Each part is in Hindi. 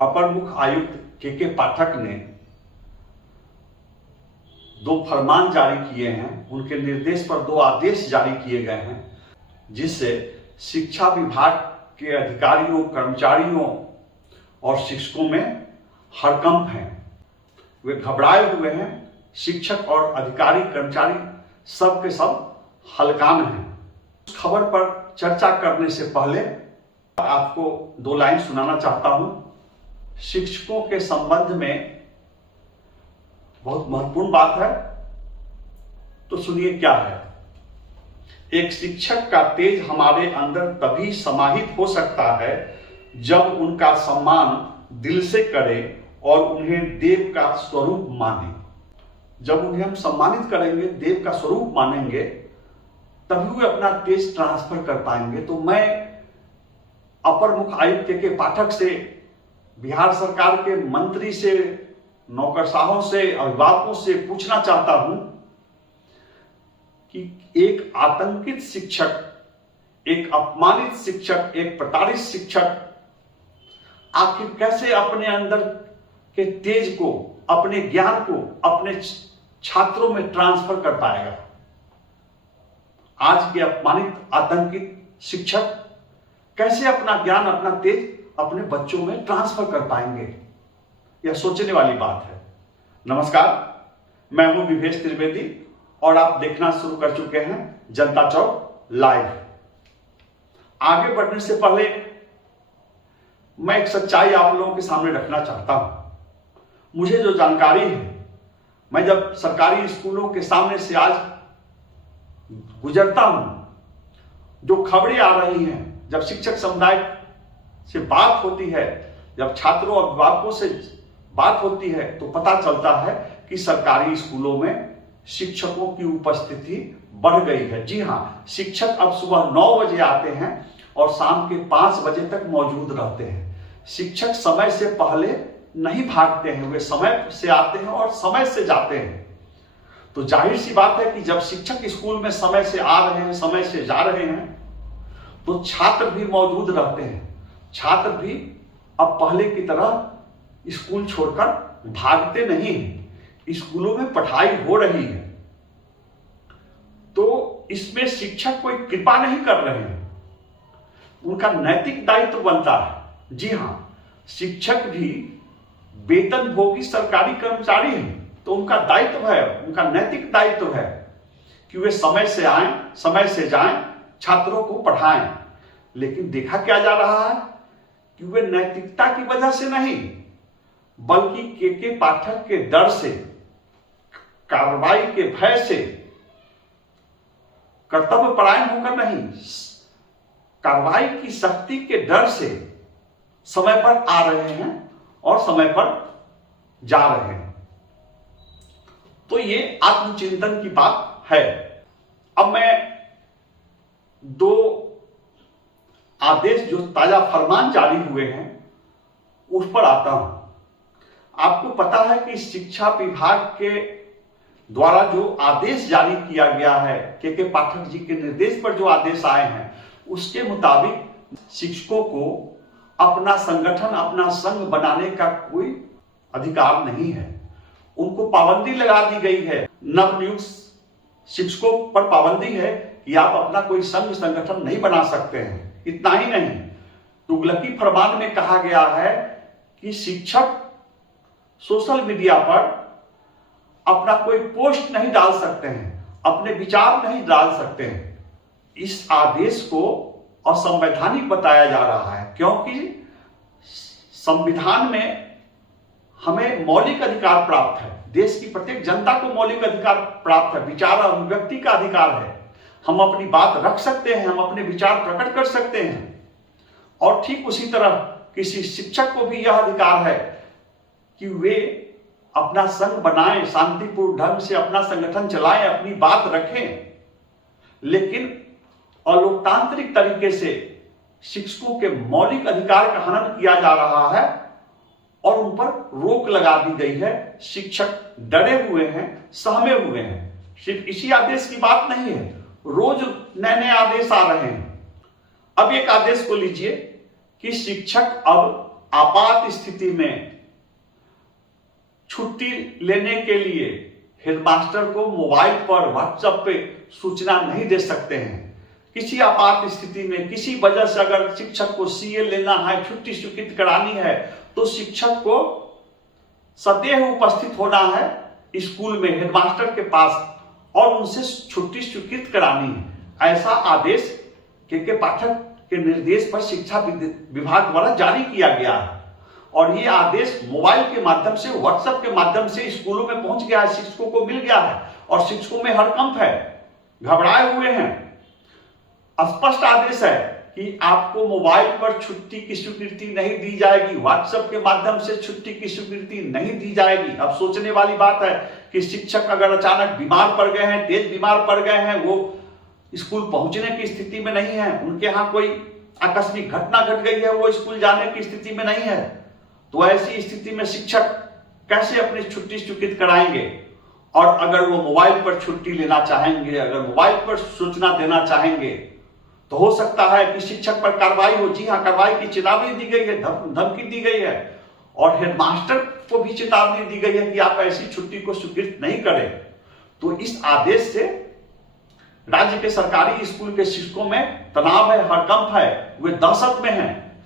अपर मुख्य आयुक्त के पाठक ने 2 फरमान जारी किए हैं। उनके निर्देश पर 2 आदेश जारी किए गए हैं, जिससे शिक्षा विभाग के अधिकारियों, कर्मचारियों और शिक्षकों में हड़कंप है। वे घबराए हुए हैं। शिक्षक और अधिकारी, कर्मचारी सब के सब हलकान हैं। उस खबर पर चर्चा करने से पहले आपको 2 लाइन सुनाना चाहता हूं। शिक्षकों के संबंध में बहुत महत्वपूर्ण बात है, तो सुनिए क्या है। एक शिक्षक का तेज हमारे अंदर तभी समाहित हो सकता है जब उनका सम्मान दिल से करें और उन्हें देव का स्वरूप माने। जब उन्हें हम सम्मानित करेंगे, देव का स्वरूप मानेंगे, तभी वे अपना तेज ट्रांसफर कर पाएंगे। तो मैं अपर मुख्य आयुक्त के पाठक से, बिहार सरकार के मंत्री से, नौकरशाहों से, अभिभावकों से पूछना चाहता हूं कि एक आतंकित शिक्षक, एक अपमानित शिक्षक, एक प्रताड़ित शिक्षक आखिर कैसे अपने अंदर के तेज को, अपने ज्ञान को अपने छात्रों में ट्रांसफर कर पाएगा। आज के अपमानित आतंकित शिक्षक कैसे अपना ज्ञान, अपना तेज अपने बच्चों में ट्रांसफर कर पाएंगे? यह सोचने वाली बात है। नमस्कार, मैं हूं विवेश त्रिवेदी और आप देखना शुरू कर चुके हैं जनता चौक लाइव। आगे बढ़ने से पहले मैं एक सच्चाई आप लोगों के सामने रखना चाहता हूं। मुझे जो जानकारी है, मैं जब सरकारी स्कूलों के सामने से आज गुजरता हूं, जो खबरें आ रही हैं, जब शिक्षक समुदाय से बात होती है, जब छात्रों और अभिभावकों से बात होती है, तो पता चलता है कि सरकारी स्कूलों में शिक्षकों की उपस्थिति बढ़ गई है। जी हां, शिक्षक अब सुबह 9 बजे आते हैं और शाम के 5 बजे तक मौजूद रहते हैं। शिक्षक समय से पहले नहीं भागते हैं, वे समय से आते हैं और समय से जाते हैं। तो जाहिर सी बात है कि जब शिक्षक स्कूल में समय से आ रहे हैं, समय से जा रहे हैं, तो छात्र भी मौजूद रहते हैं। छात्र भी अब पहले की तरह स्कूल छोड़कर भागते नहीं हैं। स्कूलों में पढ़ाई हो रही है, तो इसमें शिक्षक कोई कृपा नहीं कर रहे हैं। उनका नैतिक दायित्व बनता है। जी हां, शिक्षक भी वेतनभोगी सरकारी कर्मचारी हैं, तो उनका दायित्व है, उनका नैतिक दायित्व है कि वे समय से आएं, समय से जाएं, छात्रों को पढ़ाएं। लेकिन देखा क्या जा रहा है कि वे नैतिकता की वजह से नहीं, बल्कि के पाठक के डर से, कार्रवाई के भय से, कर्तव्य परायण होकर नहीं, कार्रवाई की शक्ति के डर से समय पर आ रहे हैं और समय पर जा रहे हैं। तो ये आत्मचिंतन की बात है। अब मैं 2 आदेश, जो ताजा फरमान जारी हुए हैं, उस पर आता हूं। आपको पता है कि शिक्षा विभाग के द्वारा जो आदेश जारी किया गया है, के पाठक जी के निर्देश पर जो आदेश आए हैं, उसके मुताबिक शिक्षकों को अपना संगठन, अपना संघ बनाने का कोई अधिकार नहीं है। उनको पाबंदी लगा दी गई है। नवनियुक्त शिक्षकों पर पाबंदी है कि आप अपना कोई संघ, संगठन नहीं बना सकते हैं। इतना ही नहीं, तुगलकी फरमान में कहा गया है कि शिक्षक सोशल मीडिया पर अपना कोई पोस्ट नहीं डाल सकते हैं, अपने विचार नहीं डाल सकते हैं। इस आदेश को असंवैधानिक बताया जा रहा है, क्योंकि संविधान में हमें मौलिक अधिकार प्राप्त है। देश की प्रत्येक जनता को मौलिक अधिकार प्राप्त है, विचार और अभिव्यक्ति का अधिकार है। हम अपनी बात रख सकते हैं, हम अपने विचार प्रकट कर सकते हैं। और ठीक उसी तरह किसी शिक्षक को भी यह अधिकार है कि वे अपना संघ बनाएं, शांतिपूर्ण ढंग से अपना संगठन चलाएं, अपनी बात रखें। लेकिन अलोकतांत्रिक तरीके से शिक्षकों के मौलिक अधिकार का हनन किया जा रहा है और उन पर रोक लगा दी गई है। शिक्षक डरे हुए हैं, सहमे हुए हैं। सिर्फ इसी आदेश की बात नहीं है, रोज नए नए आदेश आ रहे हैं। अब एक आदेश को लीजिए कि शिक्षक अब आपात स्थिति में छुट्टी लेने के लिए हेडमास्टर को मोबाइल पर व्हाट्सएप पे सूचना नहीं दे सकते हैं। किसी आपात स्थिति में किसी वजह से अगर शिक्षक को सीए लेना है, छुट्टी स्वीकृत करानी है, तो शिक्षक को सदैव उपस्थित होना है स्कूल में हेडमास्टर के पास और उनसे छुट्टी स्वीकृत करानी है। ऐसा आदेश के पाठक के निर्देश पर शिक्षा विभाग द्वारा जारी किया गया है और ये आदेश मोबाइल के माध्यम से, व्हाट्सएप के माध्यम से स्कूलों में पहुंच गया है, शिक्षकों को मिल गया है और शिक्षकों में हड़कंप है, घबराए हुए हैं। स्पष्ट आदेश है कि आपको मोबाइल पर छुट्टी की स्वीकृति नहीं दी जाएगी, व्हाट्सएप के माध्यम से छुट्टी की स्वीकृति नहीं दी जाएगी। अब सोचने वाली बात है कि शिक्षक अगर अचानक बीमार पड़ गए हैं, तेज बीमार पड़ गए हैं, वो स्कूल पहुंचने की स्थिति में नहीं है, उनके यहाँ कोई आकस्मिक घटना घट गई है, वो स्कूल जाने की स्थिति में नहीं है, तो ऐसी स्थिति में शिक्षक कैसे अपनी छुट्टी स्वीकृत कराएंगे? और अगर वो मोबाइल पर छुट्टी लेना चाहेंगे, अगर मोबाइल पर सूचना देना चाहेंगे, तो हो सकता है कि शिक्षक पर कार्रवाई हो। जी हाँ, कार्रवाई की चेतावनी दी गई है, धमकी दी गई है और हेडमास्टर को भी चेतावनी दी गई है कि आप ऐसी छुट्टी को स्वीकृत नहीं करें। तो इस आदेश से राज्य के सरकारी स्कूल के शिक्षकों में तनाव है, हड़कंप है, वे दहशत में हैं।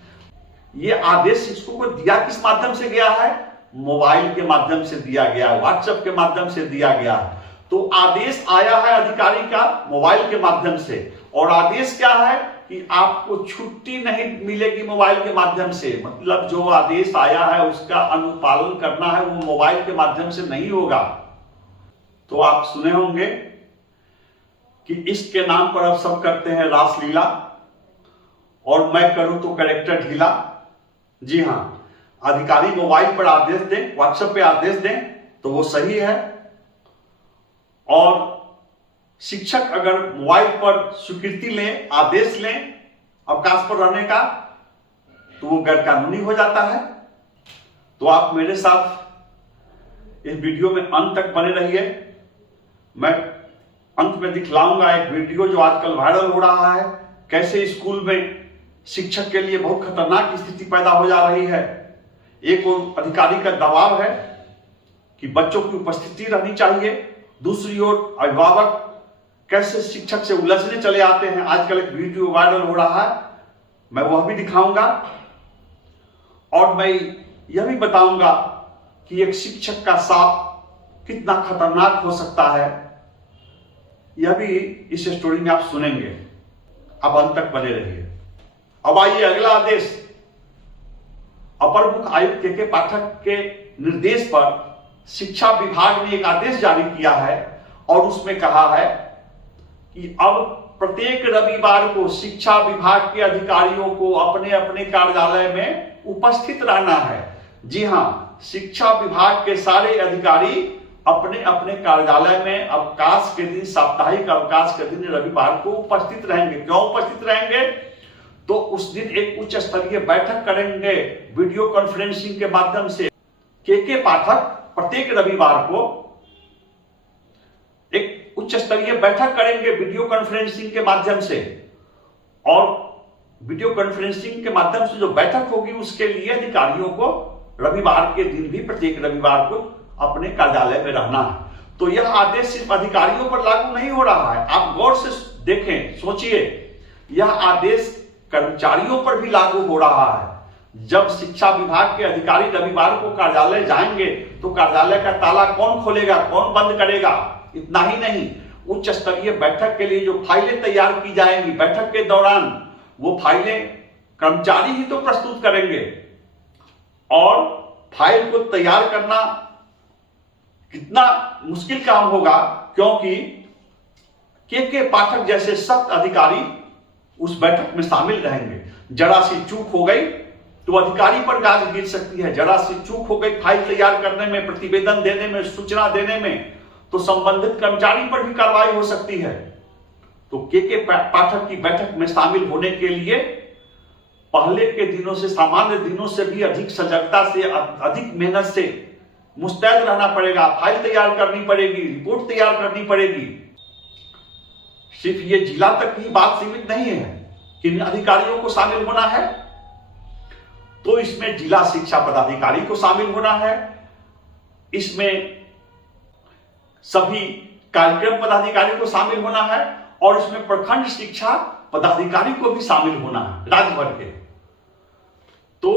ये आदेश शिक्षकों को दिया किस माध्यम से गया है? मोबाइल के माध्यम से दिया गया है, व्हाट्सएप के माध्यम से दिया गया है। तो आदेश आया है अधिकारी का मोबाइल के माध्यम से और आदेश क्या है कि आपको छुट्टी नहीं मिलेगी मोबाइल के माध्यम से। मतलब जो आदेश आया है उसका अनुपालन करना है, वो मोबाइल के माध्यम से नहीं होगा। तो आप सुने होंगे कि इसके नाम पर अब सब करते हैं रासलीला और मैं करूं तो कैरेक्टर ढीला। जी हां, अधिकारी मोबाइल पर आदेश दें, व्हाट्सएप पे आदेश दें तो वो सही है और शिक्षक अगर मोबाइल पर स्वीकृति लें, आदेश लें अवकाश पर रहने का, तो वो गैरकानूनी हो जाता है। तो आप मेरे साथ इस वीडियो में अंत तक बने रहिए। मैं अंत में दिखलाऊंगा एक वीडियो जो आजकल वायरल हो रहा है, कैसे स्कूल में शिक्षक के लिए बहुत खतरनाक स्थिति पैदा हो जा रही है। एक और अधिकारी का दबाव है कि बच्चों की उपस्थिति रहनी चाहिए, दूसरी ओर अभिभावक कैसे शिक्षक से उलझने चले आते हैं। आजकल एक वीडियो वायरल हो रहा है, मैं वह भी दिखाऊंगा और मैं यह भी बताऊंगा कि एक शिक्षक का साथ कितना खतरनाक हो सकता है। यह भी इस स्टोरी में आप सुनेंगे। अब अंत तक बने रहिए। अब आइए अगला आदेश। अपर मुख्य आयुक्त के पाठक के निर्देश पर शिक्षा विभाग ने एक आदेश जारी किया है और उसमें कहा है कि अब प्रत्येक रविवार को शिक्षा विभाग के अधिकारियों को अपने अपने कार्यालय में उपस्थित रहना है। जी हां, शिक्षा विभाग के सारे अधिकारी अपने अपने कार्यालय में अवकाश के दिन, साप्ताहिक अवकाश के दिन रविवार को उपस्थित रहेंगे। क्यों उपस्थित रहेंगे? तो उस दिन एक उच्च स्तरीय बैठक करेंगे वीडियो कॉन्फ्रेंसिंग के माध्यम से। के पाठक प्रत्येक रविवार को एक उच्च स्तरीय बैठक करेंगे वीडियो कॉन्फ्रेंसिंग के माध्यम से और वीडियो कॉन्फ्रेंसिंग के माध्यम से जो बैठक होगी उसके लिए अधिकारियों को रविवार के दिन भी प्रत्येक रविवार को अपने कार्यालय में रहना है। तो यह आदेश सिर्फ अधिकारियों पर लागू नहीं हो रहा है। आप गौर से देखें, सोचिए, यह आदेश कर्मचारियों पर भी लागू हो रहा है। जब शिक्षा विभाग के अधिकारी रविवार को कार्यालय जाएंगे तो कार्यालय का ताला कौन खोलेगा, कौन बंद करेगा? इतना ही नहीं, उच्च स्तरीय बैठक के लिए जो फाइलें तैयार की जाएंगी बैठक के दौरान, वो फाइलें कर्मचारी ही तो प्रस्तुत करेंगे और फाइल को तैयार करना कितना मुश्किल काम होगा, क्योंकि के पाठक जैसे सख्त अधिकारी उस बैठक में शामिल रहेंगे। जरा सी चूक हो गई तो अधिकारी पर गाज गिर सकती है, जरा सी चूक हो गई फाइल तैयार करने में, प्रतिवेदन देने में, सूचना देने में, तो संबंधित कर्मचारी पर भी कार्रवाई हो सकती है। तो के पाठक की बैठक में शामिल होने के लिए पहले के दिनों से, सामान्य दिनों से भी अधिक सजगता से, अधिक मेहनत से मुस्तैद रहना पड़ेगा। फाइल तैयार करनी पड़ेगी, रिपोर्ट तैयार करनी पड़ेगी। सिर्फ ये जिला तक ही बात सीमित नहीं है कि अधिकारियों को शामिल होना है, तो इसमें जिला शिक्षा पदाधिकारी को शामिल होना है, इसमें सभी कार्यक्रम पदाधिकारी को शामिल होना है और इसमें प्रखंड शिक्षा पदाधिकारी को भी शामिल होना है राज्य भर के। तो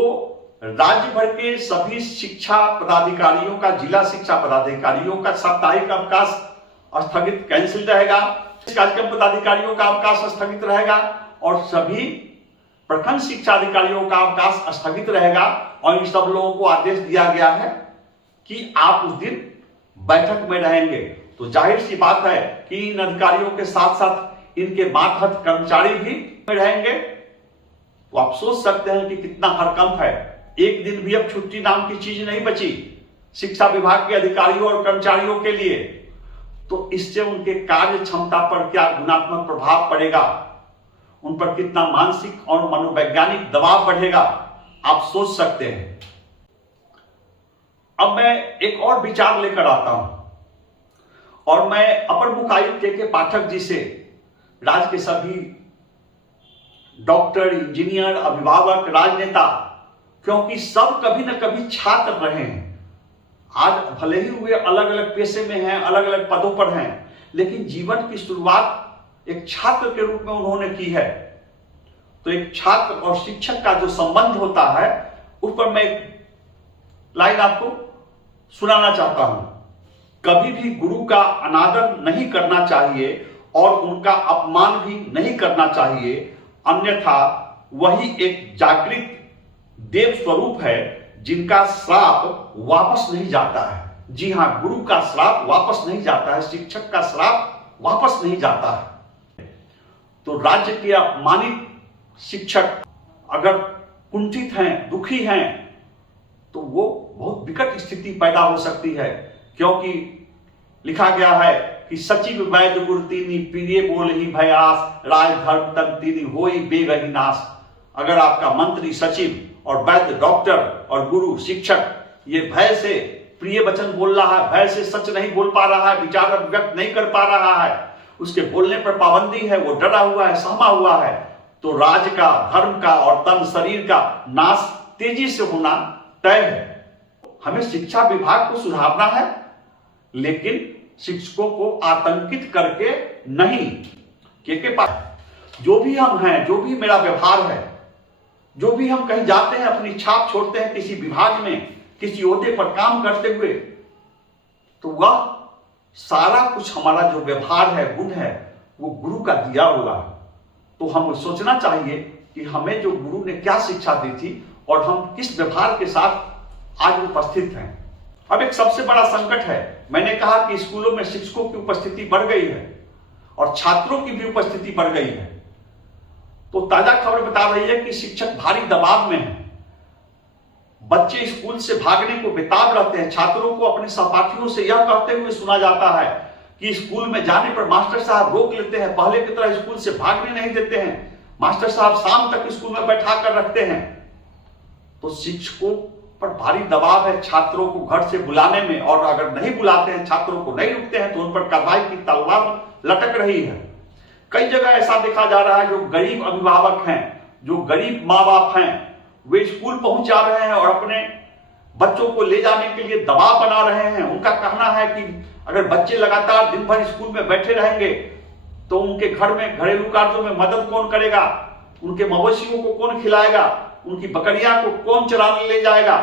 राज्य भर के सभी शिक्षा पदाधिकारियों का, जिला शिक्षा पदाधिकारियों का साप्ताहिक अवकाश स्थगित कैंसिल रहेगा, कार्यक्रम पदाधिकारियों का अवकाश स्थगित रहेगा और सभी प्रखंड शिक्षा अधिकारियों का अवकाश स्थगित रहेगा। और इन सब लोगों को आदेश दिया गया है कि आप उस दिन बैठक में रहेंगे। तो जाहिर सी बात है कि इन अधिकारियों के साथ साथ इनके मातहत कर्मचारी भी रहेंगे। तो आप सोच सकते हैं कि कितना हरकंप है। एक दिन भी अब छुट्टी नाम की चीज नहीं बची शिक्षा विभाग के अधिकारियों और कर्मचारियों के लिए। तो इससे उनके कार्य क्षमता पर क्या गुणात्मक प्रभाव पड़ेगा, उन पर कितना मानसिक और मनोवैज्ञानिक दबाव बढ़ेगा, आप सोच सकते हैं। अब मैं एक और विचार लेकर आता हूं और मैं अपर मुख्य आयुक्त के पाठक जी से राज्य के सभी डॉक्टर, इंजीनियर, अभिभावक, राजनेता, क्योंकि सब कभी न कभी छात्र रहे हैं। आज भले ही वे अलग अलग पेशे में हैं, अलग अलग पदों पर हैं, लेकिन जीवन की शुरुआत एक छात्र के रूप में उन्होंने की है। तो एक छात्र और शिक्षक का जो संबंध होता है उस पर मैं एक लाइन आपको सुनाना चाहता हूं। कभी भी गुरु का अनादर नहीं करना चाहिए और उनका अपमान भी नहीं करना चाहिए, अन्यथा वही एक जागृत देव स्वरूप है जिनका श्राप वापस नहीं जाता है। जी हां, गुरु का श्राप वापस नहीं जाता है, शिक्षक का श्राप वापस नहीं जाता है। तो राज्य के अपमानित शिक्षक अगर कुंठित हैं, दुखी हैं, तो वो बहुत विकट स्थिति पैदा हो सकती है। क्योंकि लिखा गया है कि सचिव वैद्य गुरु तीनी, प्रिय बोल ही भयास, राज धर्म तन तीनी होई बेगहि नाश। अगर आपका मंत्री, सचिव और वैद्य, डॉक्टर और गुरु, शिक्षक ये भय से प्रिय वचन बोल रहा है, भय से सच नहीं बोल पा रहा है, विचार अभिव्यक्त नहीं कर पा रहा है, उसके बोलने पर पाबंदी है, वो डरा हुआ है, सहमा हुआ है, तो राज का, धर्म का और तन शरीर का नाश तेजी से होना तय है। हमें शिक्षा विभाग को सुधारना है, लेकिन शिक्षकों को आतंकित करके नहीं। के पास जो भी हम हैं, जो भी मेरा व्यवहार है, जो भी हम कहीं जाते हैं, अपनी छाप छोड़ते हैं किसी विभाग में, किसी ओहदे पर काम करते हुए, तो वह सारा कुछ हमारा जो व्यवहार है, गुण है, वो गुरु का दिया हुआ है। तो हम सोचना चाहिए कि हमें जो गुरु ने क्या शिक्षा दी थी और हम किस व्यवहार के साथ आज उपस्थित हैं। अब एक सबसे बड़ा संकट है, मैंने कहा कि स्कूलों में शिक्षकों की उपस्थिति बढ़ गई है और छात्रों की भी उपस्थिति बढ़ गई है। तो ताजा खबर बता रही है कि शिक्षक भारी दबाव में हैं। बच्चे स्कूल से भागने को बेताब रहते हैं। छात्रों को अपने सहपाठियों से यह कहते हुए सुना जाता है कि स्कूल में जाने पर मास्टर साहब रोक लेते हैं, पहले की तरह स्कूल से भागने नहीं देते हैं, मास्टर साहब शाम तक स्कूल में बैठा कर रखते हैं। तो शिक्षकों पर भारी दबाव है छात्रों को घर से बुलाने में, और अगर नहीं बुलाते हैं, छात्रों को नहीं रुकते हैं, तो उन पर कार्रवाई की तलवार लटक रही है। कई जगह ऐसा देखा जा रहा है, जो गरीब अभिभावक हैं, जो गरीब माँ बाप हैं, वे स्कूल पहुंच जा रहे हैं और अपने बच्चों को ले जाने के लिए दबाव बना रहे हैं। उनका कहना है कि अगर बच्चे लगातार दिन भर स्कूल में बैठे रहेंगे तो उनके घर में घरेलू कार्यों में मदद कौन करेगा, उनके मवेशियों को कौन खिलाएगा, उनकी बकरियां को कौन चराने ले जाएगा।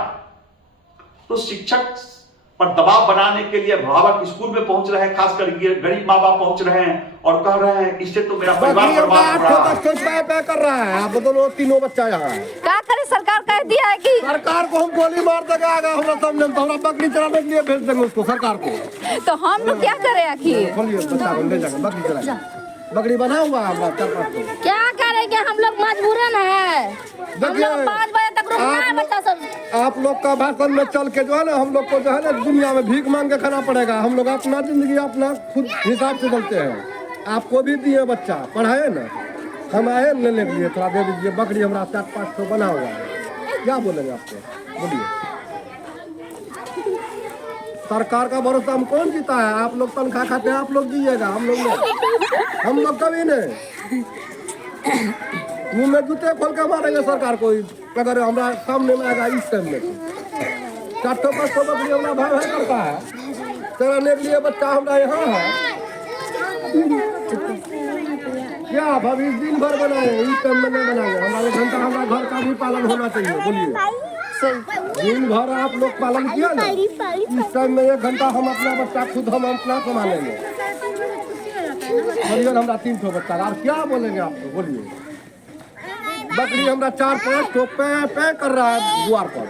तो शिक्षक पर दबाव बनाने के लिए अभिभावक स्कूल में पहुंच रहे हैं, खासकर गरीब माँ बाप पहुंच रहे हैं और कह रहे हैं इससे तो मेरा परिवार बर्बाद हो रहा है। कर रहा है, आप दोनों तीनों बच्चा यहाँ है। क्या करे, सरकार कह दिया है कि सरकार को हम गोली मार देगा, हमरा सामने हमरा बकरी चराने के लिए भेज देंगे उसको सरकार को। तो हम लोग क्या करें आखिर? खोलिए बच्चा को ले जाकर बकरी चराएगा, बकरी बना हुआ है। क्या करेंगे, हम लोग मजबूरन है। हम लोग 5 बजे तक रुकना है बच्चा सब। आप लोग का भाषण में चल के जो है ना, हम लोग को जो है ना दुनिया में भीख मांग के खाना पड़ेगा। हम लोग अपना जिंदगी अपना खुद हिसाब से चलते हैं। आपको भी दिए बच्चा पढ़ाए ना, हम आए लेने के लिए, थोड़ा दे दीजिए। बकरी हमारा 4-5 बना हुआ है, क्या बोलेंगे आपको, बोलिए। सरकार का भरोसा हम कौन जीता है? आप लोग तनख्वाह खाते हैं, आप लोग दीजिएगा, हम लोग कभी नहीं। मुंह में जूते खोल के मारेंगे सरकार को। अगर हमारा सामने में आएगा इस टाइम में 400-500 बकरी हमारा भाई भाई करता है, चराने के लिए बच्चा हमारा यहाँ है। क्या भाभी दिन भर बनाए, इस टाइम में नहीं बनाए। हमारे घंटा हमारा घर का भी पालन होना चाहिए। बोलिए, दिन भर आप लोग पालन किया ना, इस टाइम में 1 घंटा हम अपना बच्चा खुद हम अपना कमा लेंगे। बोलिए हमारा 300 बच्चा, और क्या बोलेंगे आपको? बोलिए, बकरी हमारा 4-5 तो पे कर रहा है द्वार पर,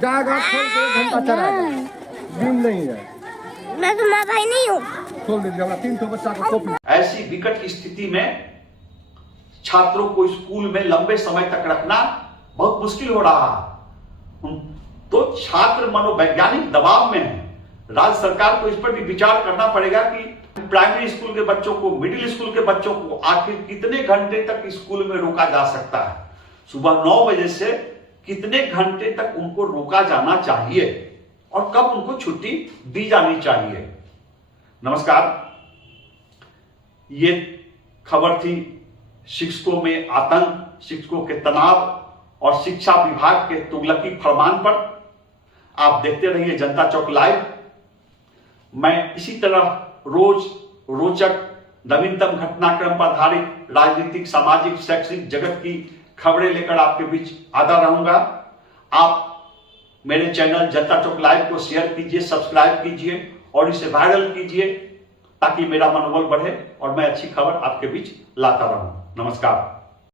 जाएगा खोल के 1 घंटा चलाएगा, दिन नहीं है। मैं तुम्हारा भाई नहीं हूँ। खोल दीजिए हमारा 300 बच्चा को कॉपी। ऐसी विकट स्थिति में छात्रों को स्कूल में लंबे समय तक रखना बहुत मुश्किल हो रहा है। तो छात्र मनोवैज्ञानिक दबाव में है। राज्य सरकार को इस पर भी विचार करना पड़ेगा कि प्राइमरी स्कूल के बच्चों को, मिडिल स्कूल के बच्चों को आखिर कितने घंटे तक स्कूल में रोका जा सकता है। सुबह 9 बजे से कितने घंटे तक उनको रोका जाना चाहिए और कब उनको छुट्टी दी जानी चाहिए। नमस्कार, ये खबर थी शिक्षकों में आतंक, शिक्षकों के तनाव और शिक्षा विभाग के तुगलकी फरमान पर। आप देखते रहिए जनता चौक लाइव। मैं इसी तरह रोज रोचक नवीनतम घटनाक्रम पर आधारित राजनीतिक, सामाजिक, शैक्षणिक जगत की खबरें लेकर आपके बीच आता रहूंगा। आप मेरे चैनल जनता चौक लाइव को शेयर कीजिए, सब्सक्राइब कीजिए और इसे वायरल कीजिए ताकि मेरा मनोबल बढ़े और मैं अच्छी खबर आपके बीच लाता रहूं। नमस्कार।